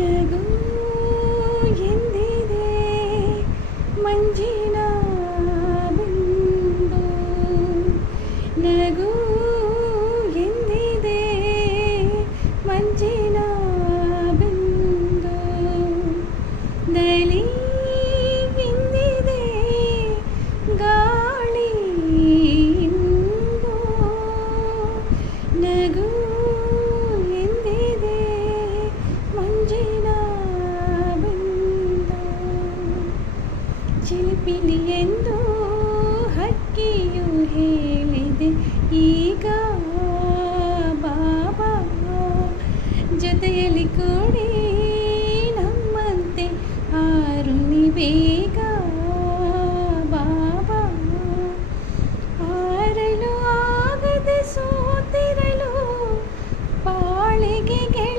ನಗು ಎಂದಿದೆ ಮಂಜಿನ ಬಿಂದು, ನಗು ಎಂದಿದೆ ಮಂಜಿನ ಬಿಂದು, ನಲಿ ಎಂದಿದೆ ಗಾಳಿ ಇಂದು, ನಗು ಎಂದಿದೆ ಮಂಜಿನ ಬಿಂದು. ಚಿಲಿಪಿಲಿ ಎಂದು ಹಕ್ಕಿಯು ಹೇಳಿದೆ ಈಗ ಬಾಬಾ, ಜೊತೆಯಲ್ಲಿ ಕೂಡಿ ನಮ್ಮಂತೆ ಹಾರು ನೀ ಬೇಗ.